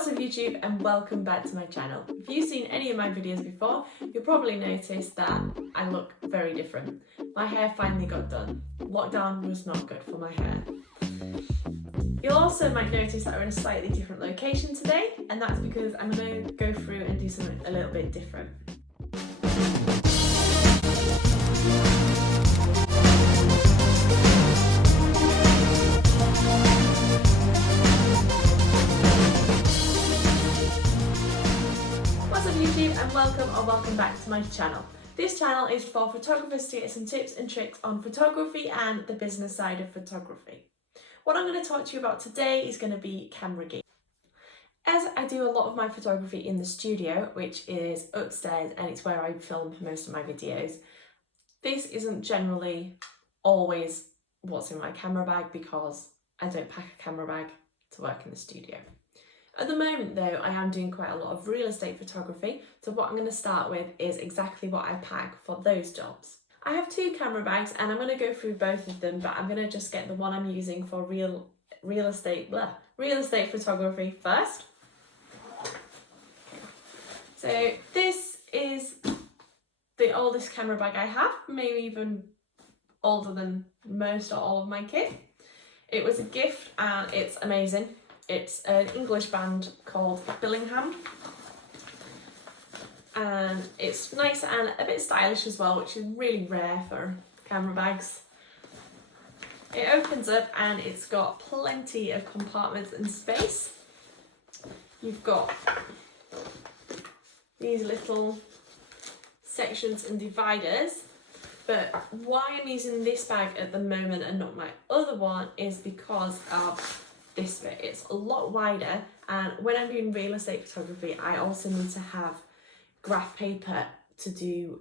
What's up YouTube, and welcome back to my channel. If you've seen any of my videos before, you'll probably notice that I look very different. My hair finally got done. Lockdown was not good for my hair. You'll also might notice that we're in a slightly different location today, and that's because I'm going to go through and do something a little bit different. YouTube, and welcome back to my channel. This channel is for photographers to get some tips and tricks on photography and the business side of photography. What I'm going to talk to you about today is going to be camera gear. As I do a lot of my photography in the studio, which is upstairs, and it's where I film most of my videos, this isn't generally always what's in my camera bag because I don't pack a camera bag to work in the studio. At the moment though, I am doing quite a lot of real estate photography, so what I'm going to start with is exactly what I pack for those jobs. I have two camera bags and I'm going to go through both of them, but I'm going to just get the one I'm using for real estate photography first. So this is the oldest camera bag I have, maybe even older than most or all of my kit. It was a gift and it's amazing. It's an English band called Billingham, and it's nice and a bit stylish as well, which is really rare for camera bags. It opens up and it's got plenty of compartments and space. You've got these little sections and dividers, but why I'm using this bag at the moment and not my other one is because of this bit. It's a lot wider, and when I'm doing real estate photography I also need to have graph paper to do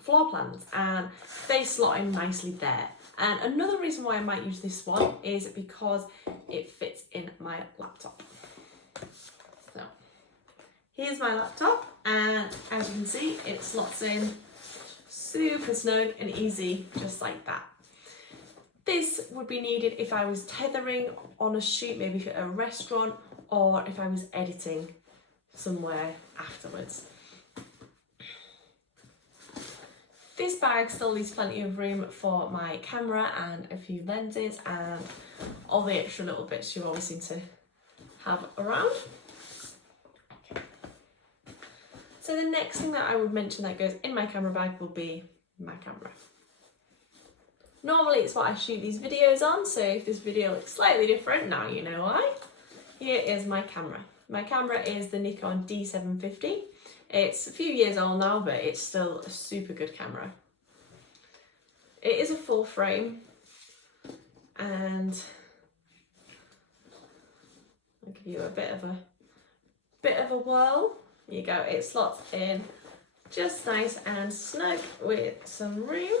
floor plans, and they slot in nicely there. And another reason why I might use this one is because it fits in my laptop. So here's my laptop, and as you can see it slots in super snug and easy, just like that. This would be needed if I was tethering on a shoot, maybe for a restaurant, or if I was editing somewhere afterwards. This bag still leaves plenty of room for my camera and a few lenses and all the extra little bits you always seem to have around. Okay. So the next thing that I would mention that goes in my camera bag will be my camera. Normally it's what I shoot these videos on, so if this video looks slightly different, now you know why. Here is my camera. My camera is the Nikon D750. It's a few years old now, but it's still a super good camera. It is a full frame, and I'll give you a bit of a whirl. Here you go, it slots in just nice and snug with some room.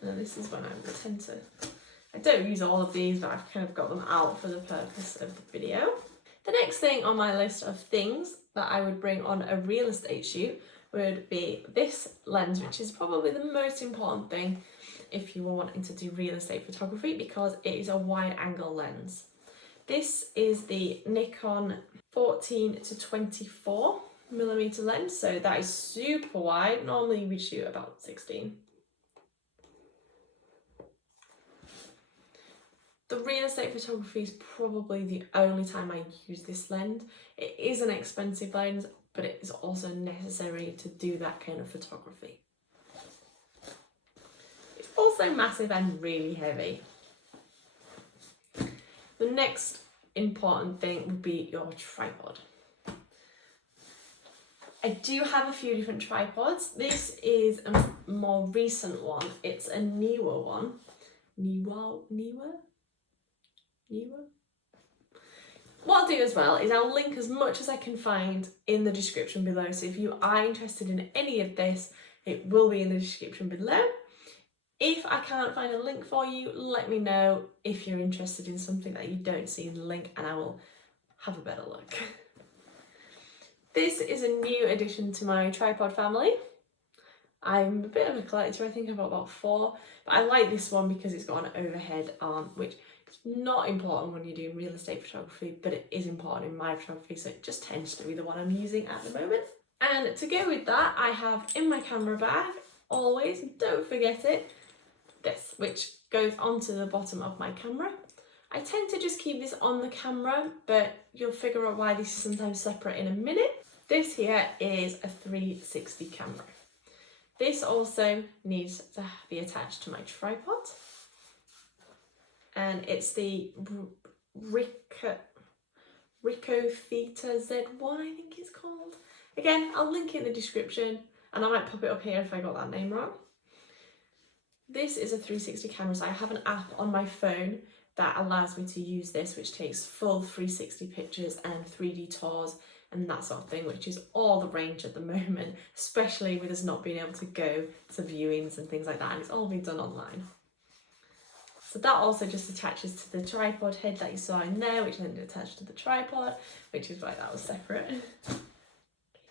And this is when I don't use all of these, but I've kind of got them out for the purpose of the video. The next thing on my list of things that I would bring on a real estate shoot would be this lens, which is probably the most important thing if you were wanting to do real estate photography, because it is a wide angle lens. This is the Nikon 14 to 24 millimeter lens, so that is super wide. Normally we shoot about 16. The real estate photography is probably the only time I use this lens. It is an expensive lens, but it is also necessary to do that kind of photography. It's also massive and really heavy. The next important thing would be your tripod. I do have a few different tripods. This is a more recent one. It's a Neewer one. Neewer? What I'll do as well is I'll link as much as I can find in the description below, so if you are interested in any of this, it will be in the description below. If I can't find a link for you, let me know if you're interested in something that you don't see in the link, and I will have a better look. This is a new addition to my tripod family. I'm a bit of a collector, I think I've got about 4, but I like this one because it's got an overhead arm, which It's not important when you're doing real estate photography, but it is important in my photography, so it just tends to be the one I'm using at the moment. And to go with that, I have in my camera bag, always, don't forget it, this, which goes onto the bottom of my camera. I tend to just keep this on the camera, but you'll figure out why this is sometimes separate in a minute. This here is a 360 camera. This also needs to be attached to my tripod. And it's the Ricoh Theta ZY, I think it's called. Again, I'll link it in the description, and I might pop it up here if I got that name wrong. This is a 360 camera, so I have an app on my phone that allows me to use this, which takes full 360 pictures and 3D tours and that sort of thing, which is all the rage at the moment, especially with us not being able to go to viewings and things like that, and it's all being done online. So that also just attaches to the tripod head that you saw in there, which then attached to the tripod, which is why that was separate.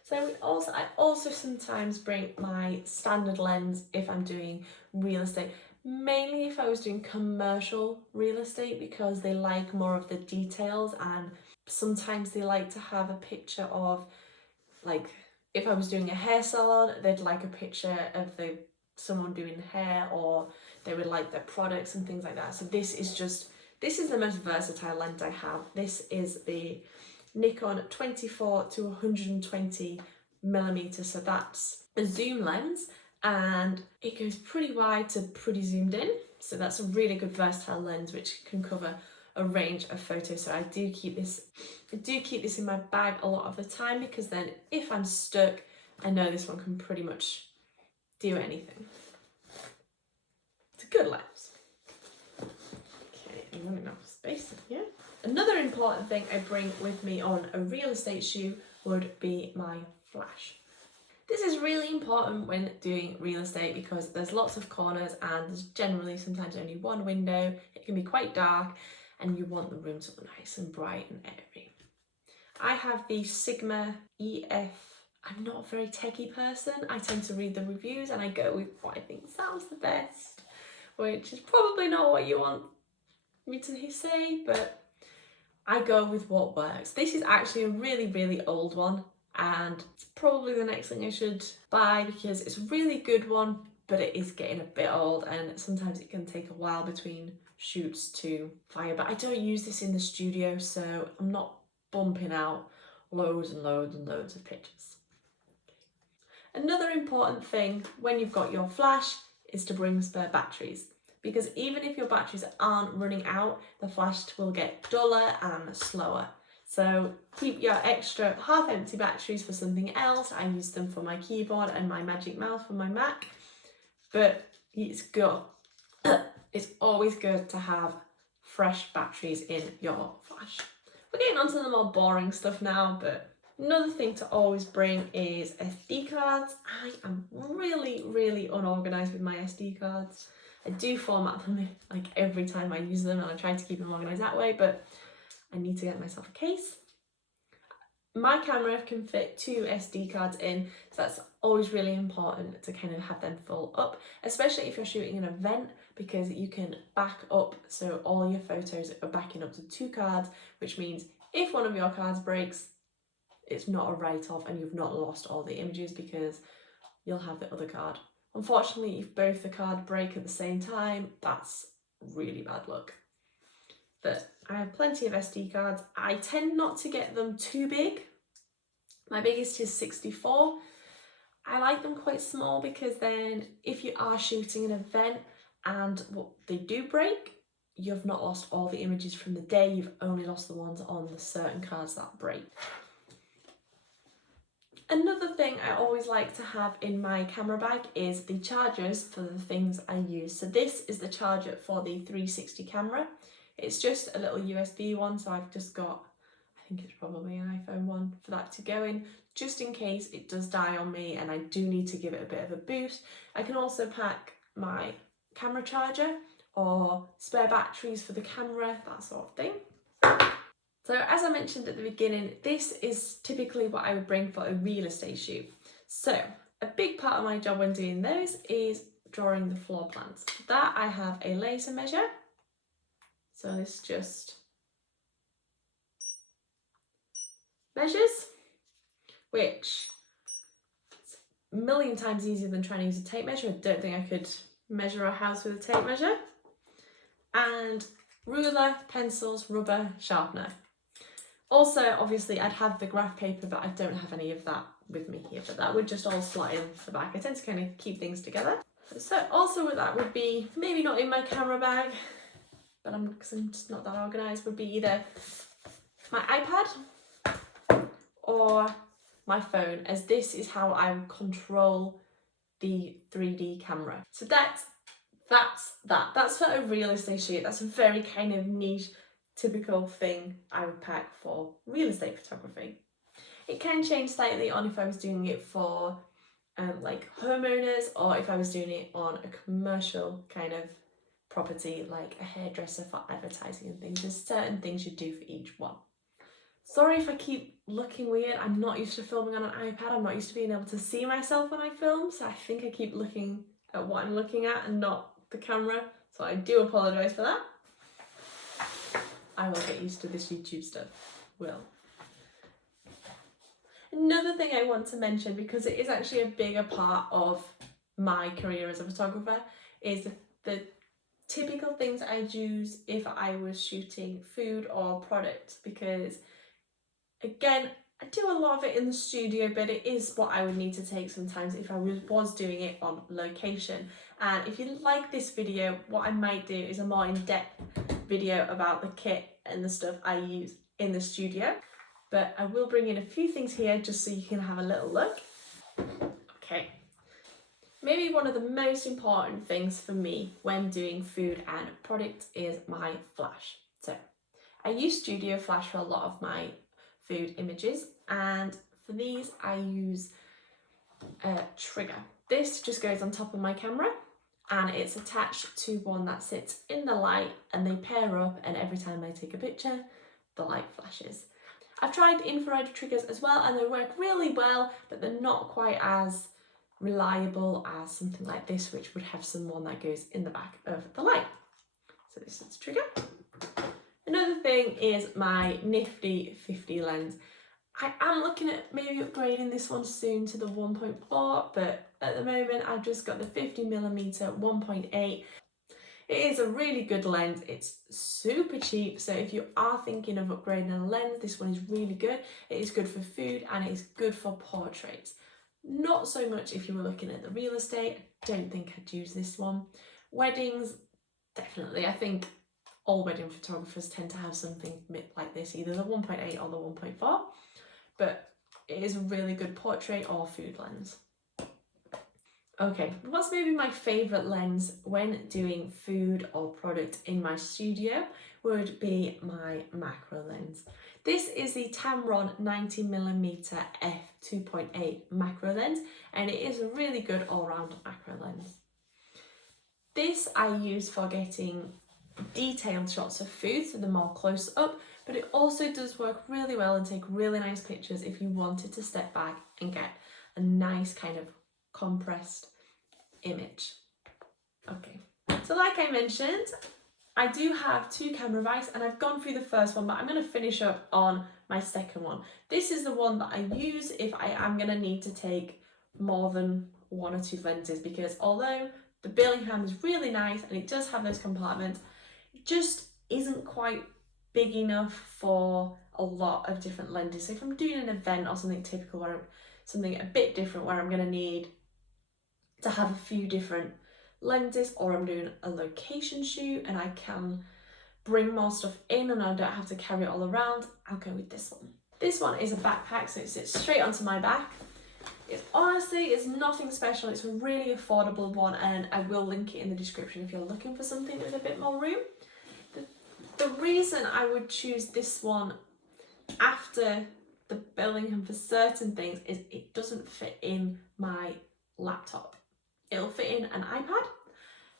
So I also sometimes bring my standard lens if I'm doing real estate, mainly if I was doing commercial real estate, because they like more of the details, and sometimes they like to have a picture of, like, if I was doing a hair salon, they'd like a picture of someone doing hair, or they would like their products and things like that. So this is the most versatile lens I have. This is the Nikon 24 to 120 millimeter, so that's a zoom lens, and it goes pretty wide to pretty zoomed in, so that's a really good versatile lens which can cover a range of photos. So I do keep this in my bag a lot of the time, because then if I'm stuck, I know this one can pretty much do anything. It's a good lens. Okay, I'm running out of space in here. Another important thing I bring with me on a real estate shoot would be my flash. This is really important when doing real estate, because there's lots of corners and there's generally sometimes only one window. It can be quite dark and you want the room to look nice and bright and airy. I have the Sigma EF. I'm not a very techie person. I tend to read the reviews and I go with what I think sounds the best, which is probably not what you want me to say, but I go with what works. This is actually a really, really old one, and it's probably the next thing I should buy, because it's a really good one, but it is getting a bit old and sometimes it can take a while between shoots to fire. But I don't use this in the studio, so I'm not bumping out loads and loads and loads of pictures. Another important thing when you've got your flash is to bring spare batteries, because even if your batteries aren't running out, the flash will get duller and slower. So keep your extra half-empty batteries for something else. I use them for my keyboard and my Magic Mouse for my Mac, but it's always good to have fresh batteries in your flash. We're getting onto the more boring stuff now, but another thing to always bring is SD cards. I am really, really unorganised with my SD cards. I do format them like every time I use them, and I try to keep them organised that way, but I need to get myself a case. My camera can fit 2 SD cards in, so that's always really important to kind of have them full up, especially if you're shooting an event, because you can back up, so all your photos are backing up to 2 cards, which means if one of your cards breaks, it's not a write-off and you've not lost all the images, because you'll have the other card. Unfortunately, if both the cards break at the same time, that's really bad luck. But I have plenty of SD cards. I tend not to get them too big. My biggest is 64. I like them quite small, because then if you are shooting an event and they do break, you've not lost all the images from the day, you've only lost the ones on the certain cards that break. Another thing I always like to have in my camera bag is the chargers for the things I use. So this is the charger for the 360 camera. It's just a little USB one, so I've just got, I think it's probably an iPhone one for that to go in, just in case it does die on me and I do need to give it a bit of a boost. I can also pack my camera charger or spare batteries for the camera, that sort of thing. So as I mentioned at the beginning, this is typically what I would bring for a real estate shoot. So a big part of my job when doing those is drawing the floor plans. For that I have a laser measure. So this just measures, which is a million times easier than trying to use a tape measure. I don't think I could measure a house with a tape measure. And ruler, pencils, rubber, sharpener. Also, obviously, I'd have the graph paper, but I don't have any of that with me here, but that would just all slot in the back. I tend to kind of keep things together. So also with that would be, maybe not in my camera bag, but because I'm just not that organised, would be either my iPad or my phone, as this is how I would control the 3D camera. So that's for a real estate shoot. That's a very kind of niche, typical thing I would pack for real estate photography. It can change slightly on if I was doing it for like homeowners, or if I was doing it on a commercial kind of property like a hairdresser for advertising and things. There's certain things you do for each one. Sorry if I keep looking weird. I'm not used to filming on an iPad. I'm not used to being able to see myself when I film, so I think I keep looking at what I'm looking at and not the camera, so I do apologise for that. I will get used to this YouTube stuff. Will. Another thing I want to mention, because it is actually a bigger part of my career as a photographer, is the typical things I'd use if I was shooting food or product, because again, I do a lot of it in the studio, but it is what I would need to take sometimes if I was doing it on location. And if you like this video, what I might do is a more in-depth video about the kit and the stuff I use in the studio. But I will bring in a few things here just so you can have a little look. Okay. Maybe one of the most important things for me when doing food and product is my flash. So I use Studio Flash for a lot of my food images, and for these I use a trigger. This just goes on top of my camera and it's attached to one that sits in the light, and they pair up, and every time I take a picture the light flashes. I've tried infrared triggers as well and they work really well, but they're not quite as reliable as something like this, which would have someone that goes in the back of the light. So this is the trigger. Another thing is my nifty 50 lens. I am looking at maybe upgrading this one soon to the 1.4, but at the moment I've just got the 50mm 1.8. It is a really good lens. It's super cheap, so if you are thinking of upgrading a lens, this one is really good. It is good for food and it is good for portraits. Not so much if you were looking at the real estate. I don't think I'd use this one. Weddings, definitely. I think all wedding photographers tend to have something like this, either the 1.8 or the 1.4, but it is a really good portrait or food lens. Okay, what's maybe my favourite lens when doing food or product in my studio would be my macro lens. This is the Tamron 90mm f2.8 macro lens, and it is a really good all-round macro lens. This I use for getting detailed shots of food, so they're more close up, but it also does work really well and take really nice pictures if you wanted to step back and get a nice kind of compressed image. Okay, so like I mentioned, I do have two camera bags and I've gone through the first one, but I'm going to finish up on my second one. This is the one that I use if I am going to need to take more than one or two lenses, because although the Billingham is really nice and it does have those compartments, it just isn't quite big enough for a lot of different lenses. So if I'm doing an event or something typical, where something a bit different, where I'm going to need to have a few different lenses, or I'm doing a location shoot and I can bring more stuff in and I don't have to carry it all around, I'll go with this one. This one is a backpack, so it sits straight onto my back. It's nothing special, it's a really affordable one, and I will link it in the description if you're looking for something with a bit more room. The reason I would choose this one after the Billingham for certain things is it doesn't fit in my laptop. It'll fit in an iPad,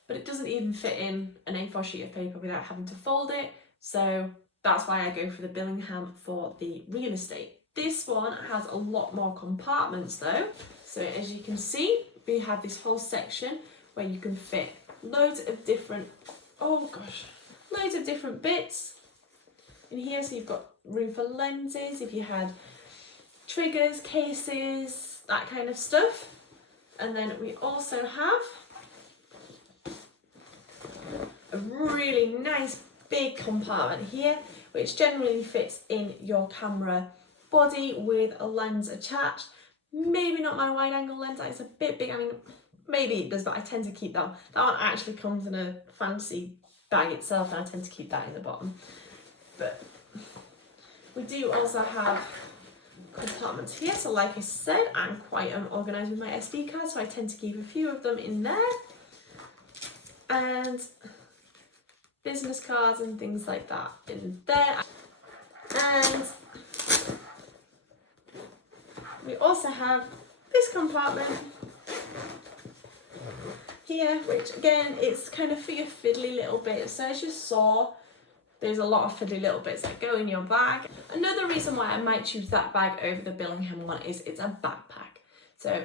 but it doesn't even fit in an A4 sheet of paper without having to fold it. So that's why I go for the Billingham for the real estate. This one has a lot more compartments though. So as you can see, we have this whole section where you can fit loads of different, oh gosh, loads of different bits in here. So you've got room for lenses, if you had triggers, cases, that kind of stuff. And then we also have a really nice big compartment here, which generally fits in your camera body with a lens attached. Maybe not my wide angle lens, it's a bit big. I mean, maybe it does, but I tend to keep that one. That one actually comes in a fancy bag itself, and I tend to keep that in the bottom. But we do also have compartments here. So like I said, I'm quite organised with my SD cards, so I tend to keep a few of them in there. And business cards and things like that in there. And we also have this compartment here, which again, it's kind of for your fiddly little bits. So as you saw, there's a lot of fiddly little bits that go in your bag. Another reason why I might choose that bag over the Billingham one is it's a backpack. So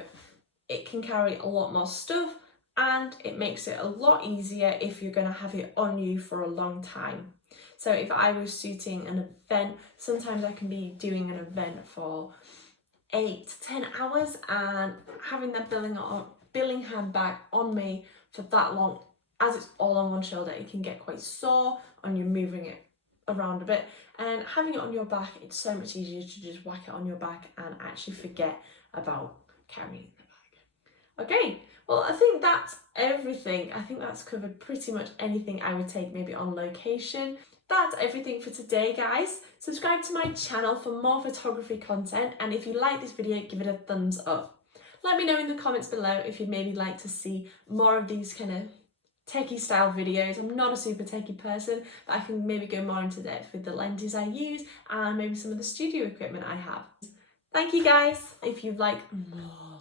it can carry a lot more stuff, and it makes it a lot easier if you're going to have it on you for a long time. So if I was shooting an event, sometimes I can be doing an event for 8 to 10 hours, and having that Billingham bag on me for that long, as it's all on one shoulder, it can get quite sore when you're moving it around a bit. And having it on your back, it's so much easier to just whack it on your back and actually forget about carrying the bag. Okay, well, I think that's everything. I think that's covered pretty much anything I would take maybe on location. That's everything for today, guys. Subscribe to my channel for more photography content, and if you like this video, give it a thumbs up. Let me know in the comments below if you'd maybe like to see more of these kind of techie style videos. I'm not a super techie person, but I can maybe go more into depth with the lenses I use and maybe some of the studio equipment I have. Thank you guys. If you'd like more,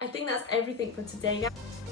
I think that's everything for today, guys.